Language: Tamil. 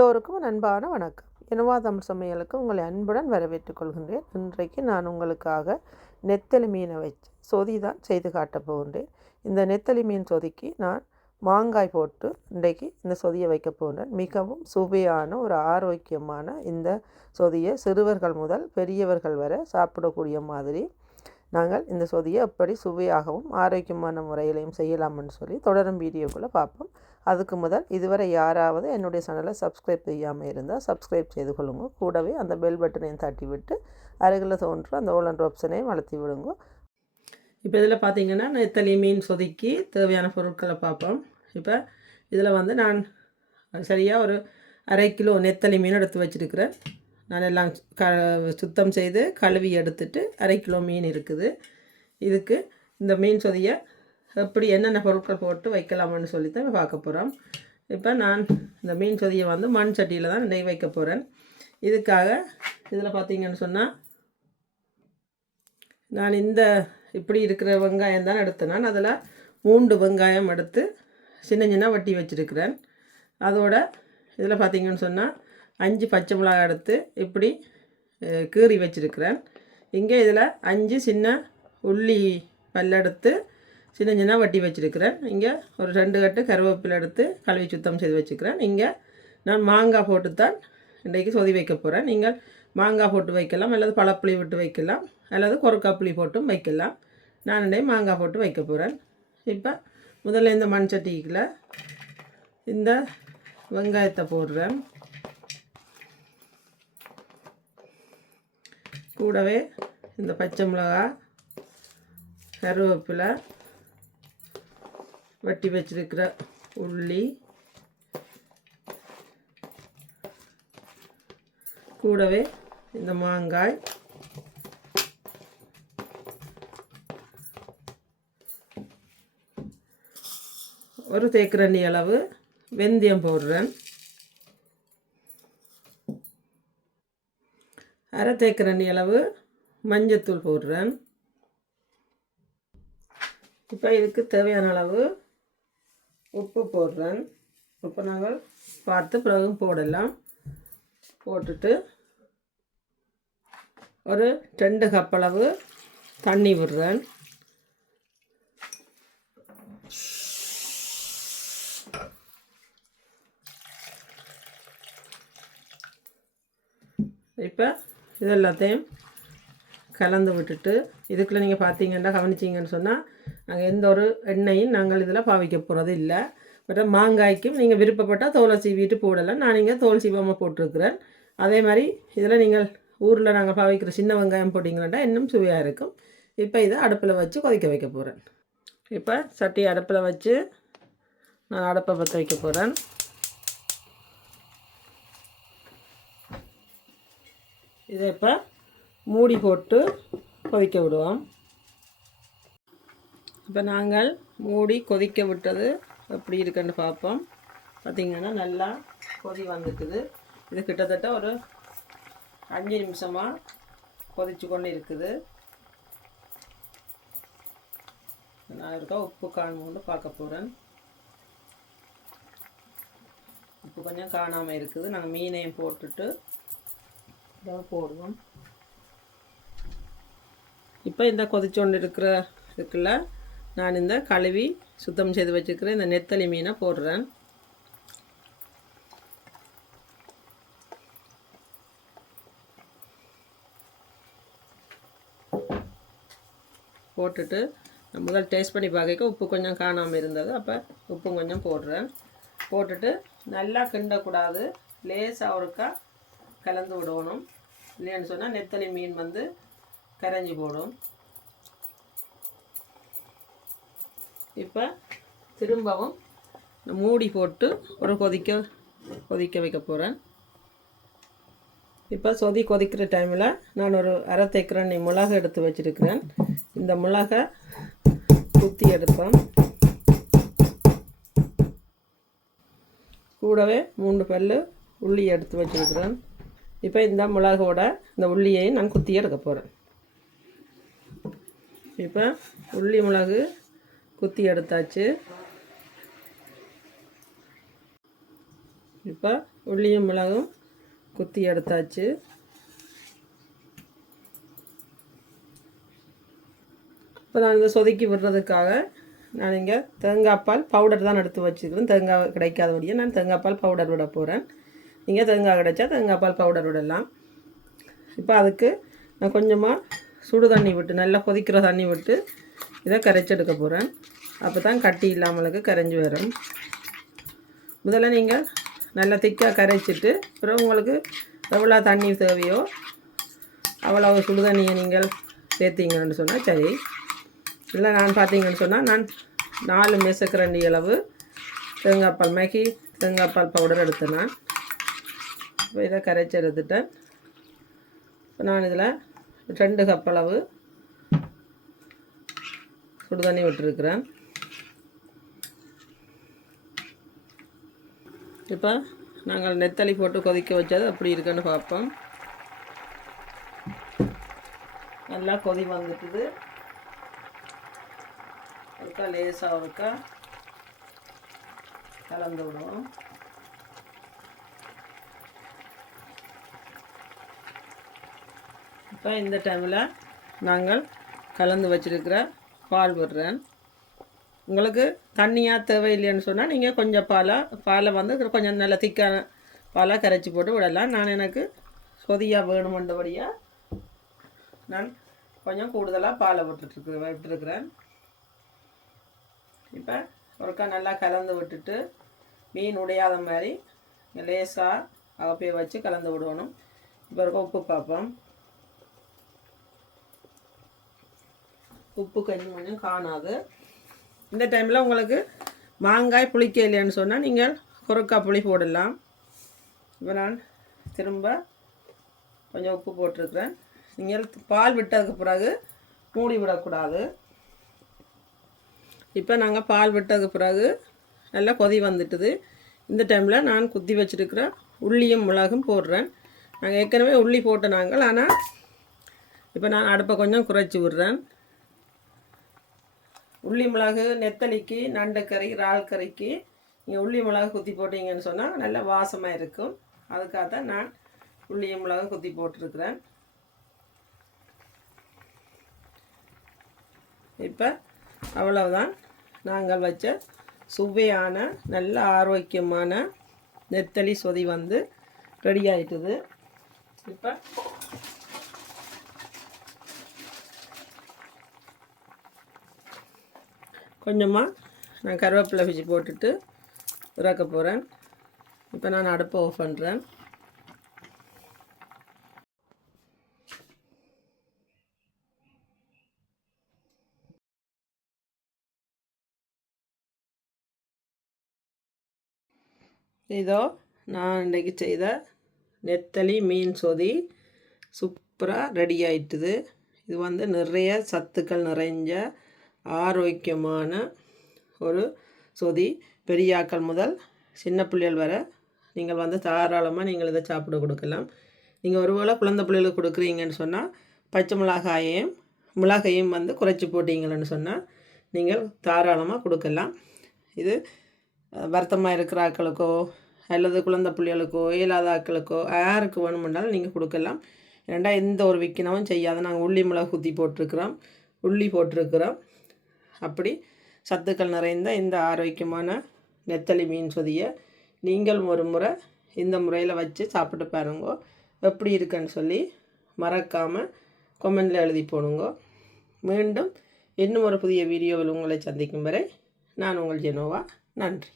எல்லோருக்கும் அன்பான வணக்கம். எனவா தமிழ் சமையலுக்கு உங்களை அன்புடன் வரவேற்றுக் கொள்கின்றேன். இன்றைக்கு நான் உங்களுக்காக நெத்தலி மீனை வச்சு சொதி தான் செய்து காட்டப் போகின்றேன். இந்த நெத்தலி மீன் சொதிக்கு நான் மாங்காய் போட்டு இன்றைக்கு இந்த சொதியை வைக்க போகின்றேன். மிகவும் சுவையான ஒரு ஆரோக்கியமான இந்த சொதியை சிறுவர்கள் முதல் பெரியவர்கள் வரை சாப்பிடக்கூடிய மாதிரி நாங்கள் இந்த சொதியை எப்படி சுவையாகவும் ஆரோக்கியமான முறையிலையும் செய்யலாம்னு சொல்லி தொடரும் வீடியோக்குள்ளே பார்ப்போம். அதுக்கு முதல் இதுவரை யாராவது என்னுடைய சேனலை சப்ஸ்கிரைப் செய்யாமல் இருந்தால் சப்ஸ்கிரைப் செய்து கொள்ளுங்க. கூடவே அந்த பெல் பட்டனையும் தட்டி விட்டு அருகில் தோன்ற அந்த ஓலன் ஆப்ஷனையும் வளர்த்தி விடுங்க. இப்போ இதில் பார்த்தீங்கன்னா நெத்தலி மீன் சொதுக்கி தேவையான பொருட்களை பார்ப்போம். இப்போ இதில் வந்து நான் சரியாக ஒரு அரை கிலோ நெத்தலி மீன் எடுத்து வச்சுருக்கிறேன். நான் எல்லாம் க சுத்தம் செய்து கழுவி எடுத்துட்டு அரை கிலோ மீன் இருக்குது. இதுக்கு இந்த மீன் சொதியை எப்படி என்னென்ன பொருட்கள் போட்டு வைக்கலாம்னு சொல்லி தான் பார்க்க போகிறோம் இப்போ நான் இந்த மீன் சொதியை வந்து மண் சட்டியில் தான் நெய் வைக்க போகிறேன் இதுக்காக இதில் பார்த்தீங்கன்னு சொன்னால் நான் இந்த இப்படி இருக்கிற வெங்காயம் தான் எடுத்தேன். நான் அதில் மூன்று வெங்காயம் எடுத்து சின்ன சின்ன வட்டி வச்சுருக்கிறேன். அதோட இதில் பார்த்தீங்கன்னு சொன்னால் அஞ்சு பச்சை மிளகாய் எடுத்து இப்படி கீறி வச்சுருக்கிறேன். இங்கே இதில் அஞ்சு சின்ன உள்ளி பல்லெடுத்து சின்ன சின்ன வட்டி வச்சுருக்கிறேன். இங்கே ஒரு ரெண்டு கட்டு கருவேப்பிலை எடுத்து கழுவி சுத்தம் செய்து வச்சுக்கிறேன் இங்கே நான் மாங்காய் போட்டு தான் இன்றைக்கு சொதி வைக்க போகிறேன் நீங்கள் மாங்காய் போட்டு வைக்கலாம் அல்லது பழப்புளி விட்டு வைக்கலாம் அல்லது கொரக்காப்புளி போட்டும் வைக்கலாம். நான் இன்றைக்கு மாங்காய் போட்டு வைக்க போகிறேன் இப்போ முதல்ல இந்த மண் சட்டிக்கில் இந்த வெங்காயத்தை போடுறேன். கூடவே இந்த பச்சை மிளகாய் கருவேப்பிலை வட்டி வச்சிருக்கிற உள்ளி கூடவே இந்த மாங்காய் ஒரு தேக்கரண்டி அளவு வெந்தயம் போடுறேன். அரை தேக்கரண்டி அளவு மஞ்சத்தூள் போடுறேன். இப்போ இதுக்கு தேவையான அளவு உப்பு போடுறேன். உப்பு நாங்கள் பார்த்து பிறகு போடலாம். போட்டுட்டு ஒரு ரெண்டு கப் அளவு தண்ணி விடுறேன். இப்போ இது எல்லாத்தையும் கலந்து விட்டுட்டு இதுக்குள்ளே நீங்கள் பார்த்தீங்கன்னா கவனிச்சிங்கன்னு சொன்னால் நாங்கள் எந்த ஒரு எண்ணெயும் நாங்கள் இதில் பாவிக்க போகிறது இல்லை. பட் மாங்காய்க்கும் நீங்கள் விருப்பப்பட்டால் தோலை சீவிட்டு போடலாம். நான் இங்கே தோல் சீவாமல் போட்டிருக்கிறேன். அதே மாதிரி இதில் நீங்கள் ஊரில் நாங்கள் பாவிக்கிற சின்ன வெங்காயம் போட்டிங்கன்னா இன்னும் சுவையாக இருக்கும். இப்போ இதை அடுப்பில் வச்சு கொதிக்க வைக்க போகிறேன் இப்போ சட்டி அடுப்பில் வச்சு நான் அடுப்பை பற்ற வைக்க போகிறேன் இதை இப்போ மூடி போட்டு கொதிக்க விடுவோம். இப்போ நாங்கள் மூடி கொதிக்க விட்டது. எப்படி இருக்குன்னு பார்ப்போம். பார்த்திங்கன்னா நல்லா கொதி வந்துக்குது இது கிட்டத்தட்ட ஒரு அஞ்சு நிமிஷமாக கொதிச்சு கொண்டு இருக்குது நான் இருக்கா உப்பு காணும்னு பார்க்க போகிறேன் உப்பு கொஞ்சம் காணாமல் இருக்குது. நாங்கள் மீனையும் போட்டுட்டு போடுவோம். இப்போ இந்த கொதிச்சோண்டு இருக்கிற இதுக்குள்ள நான் இந்த கழுவி சுத்தம் செய்து வச்சுருக்கிற இந்த நெத்தலி மீனை போடுறேன். போட்டுட்டு முதல் டேஸ்ட் பண்ணி பார்க்க உப்பு கொஞ்சம் காணாமல் இருந்தது அப்போ உப்பு கொஞ்சம் போடுறேன். போட்டுட்டு நல்லா கிண்டக்கூடாது லேசாக ஒருக்கா கலந்து விடணும். இல்லைன்னு சொன்னால் நெத்தலி மீன் வந்து கரைஞ்சி போடும். இப்போ திரும்பவும் மூடி போட்டு ஒரு கொதிக்க கொதிக்க வைக்க போகிறேன் இப்போ சொதி கொதிக்கிற டைமில் நான் ஒரு அரை தேக்கரண்டி மிளகு எடுத்து வச்சுருக்கிறேன். இந்த மிளகை குத்தி எடுப்பேன். கூடவே மூணு பல்லு உள்ளி எடுத்து வச்சுருக்கிறேன். இப்போ இந்த மிளகோட இந்த உள்ளியையும் நான் குத்தி எடுக்க போகிறேன் இப்போ உள்ளி மிளகு குத்தி எடுத்தாச்சு. இப்போ உள்ளியும் மிளகும் குத்தி எடுத்தாச்சு. இப்போ நான் இந்த சொதுக்கி விடுறதுக்காக நான் இங்கே தேங்காய் பால் பவுடர் தான் எடுத்து வச்சுக்கிறேன் தேங்காய் கிடைக்காதபடியே நான் தேங்காய் பால் பவுடர் விட போகிறேன் நீங்கள் தேங்காய் கிடைச்சா தேங்காய் பால் பவுடர் விடலாம் இப்போ அதுக்கு நான் கொஞ்சமாக சுடு தண்ணி விட்டு நல்லா கொதிக்கிற தண்ணி விட்டு இதை கரைச்சி எடுக்க போகிறேன் அப்போ தான் கட்டி இல்லாமலுக்கு கரைஞ்சி வரும். முதல்ல நீங்கள் நல்லா திக்காக கரைச்சிட்டு அப்புறம் உங்களுக்கு எவ்வளோ தண்ணி தேவையோ அவ்வளோ சுடு தண்ணியை நீங்கள் சேர்த்தீங்கன்னு சொன்னால் சரி. இல்லை நான் பார்த்தீங்கன்னு சொன்னால் நான் நாலு மேசக்கரண்டி அளவு தேங்காய் பால் மேகி தேங்காய் பால் பவுடர் எடுத்தேன் நான். இப்போ இதை கரைச்சி எடுத்துட்டேன். இப்போ நான் இதில் ரெண்டு கப் அளவு சுடு தண்ணி விட்டுருக்குறேன். இப்போ நாங்கள் நெத்தளி போட்டு கொதிக்க வச்சது அப்படி இருக்குன்னு பார்ப்போம். நல்லா கொதி வந்துட்டுது. ஒருக்கா லேசாக ஒருக்கா கலந்து விடுவோம். இப்போ இந்த டைமில் நாங்கள் கலந்து வச்சிருக்கிற பால் விடுறேன். உங்களுக்கு தண்ணியாக தேவையில்லைன்னு சொன்னால் நீங்கள் கொஞ்சம் பாலை பாலை வந்து கொஞ்சம் நல்ல திக்கான பாலாக கரைச்சி போட்டு விடலாம். நான் எனக்கு சொதியாக வேணுமென்றபடியாக நான் கொஞ்சம் கூடுதலாக பாலை விட்டுட்டுருக்கு விட்டுருக்குறேன். இப்போ ஒருக்கா நல்லா கலந்து விட்டுட்டு மீன் உடையாத மாதிரி லேசாக அகப்பையை வச்சு கலந்து விடணும். இப்போ இருக்க உப்பு பார்ப்போம். உப்பு கொஞ்சம் கொஞ்சம் காணாது. இந்த டைமில் உங்களுக்கு மாங்காய் புளிக்க இல்லைன்னு சொன்னால் நீங்கள் குறுக்காய் புளி போடலாம். இப்போ நான் திரும்ப கொஞ்சம் உப்பு போட்டிருக்கிறேன். நீங்கள் பால் விட்டதுக்கு பிறகு மூடி விடக்கூடாது. இப்போ நாங்கள் பால் விட்டதுக்கு பிறகு நல்லா கொதி வந்துட்டுது. இந்த டைமில் நான் குத்தி வச்சுருக்கிற உள்ளியும் மிளகும் போடுறேன். நாங்கள் ஏற்கனவே உள்ளி போட்ட நாங்கள் ஆனால் இப்போ நான் அடுப்பை கொஞ்சம் குறைச்சி விட்றேன். உள்ளி மிளகு நெத்தலிக்கு நண்டு கறி இறால் கறிக்கு நீங்கள் உள்ளி மிளகு குத்தி போட்டிங்கன்னு சொன்னால் நல்லா வாசமாக இருக்கும். அதுக்காக தான் நான் உள்ளி மிளகு குத்தி போட்டிருக்கிறேன். இப்போ அவ்வளவுதான். நாங்கள் வச்ச சுவையான நல்ல ஆரோக்கியமான நெத்தலி சொதி வந்து ரெடி ஆயிட்டுது. இப்போ கொஞ்சமாக நான் கருவேப்பிலை பிச்சு போட்டுட்டு இறக்க போகிறேன் இப்போ நான் அடுப்பை ஆஃப் பண்ணுறேன் இதோ நான் இன்றைக்கி செய்த நெத்தலி மீன் சொதி சூப்பராக ரெடி ஆயிட்டுது. இது வந்து நிறைய சத்துக்கள் நிறைஞ்ச ஆரோக்கியமான ஒரு சொதி. பெரியாக்கள் முதல் சின்ன பிள்ளைகள் வர நீங்கள் வந்து தாராளமாக நீங்கள் இதை சாப்பிட கொடுக்கலாம். நீங்கள் ஒருவேளை குழந்தை பிள்ளைகளுக்கு கொடுக்குறீங்கன்னு சொன்னால் பச்சை மிளகாயையும் மிளகையும் வந்து குறைச்சி போட்டிங்கன்னு சொன்னால் நீங்கள் தாராளமாக கொடுக்கலாம். இது வருத்தமாக இருக்கிற ஆக்களுக்கோ அல்லது குழந்தை பிள்ளைகளுக்கோ இயலாத ஆக்களுக்கோ யாருக்கு வேணுமென்றாலும் நீங்கள் கொடுக்கலாம். ஏன்டா எந்த ஒரு விக்கினமும் செய்யாத. நாங்கள் உள்ளி மிளகு ஊற்றி போட்டிருக்கிறோம். உள்ளி போட்டிருக்கிறோம். அப்படி சத்துக்கள் நிறைந்த இந்த ஆரோக்கியமான நெத்தலி மீன் சொதியை நீங்கள் ஒரு முறை இந்த முறையில் வச்சு சாப்பிட்டு பாருங்க. எப்படி இருக்குன்னு சொல்லி மறக்காமல் கொமெண்டில் எழுதி போடுங்க. மீண்டும் இன்னும் ஒரு புதிய வீடியோவில் உங்களை சந்திக்கும் வரை நான் உங்கள் ஜெனோவா. நன்றி.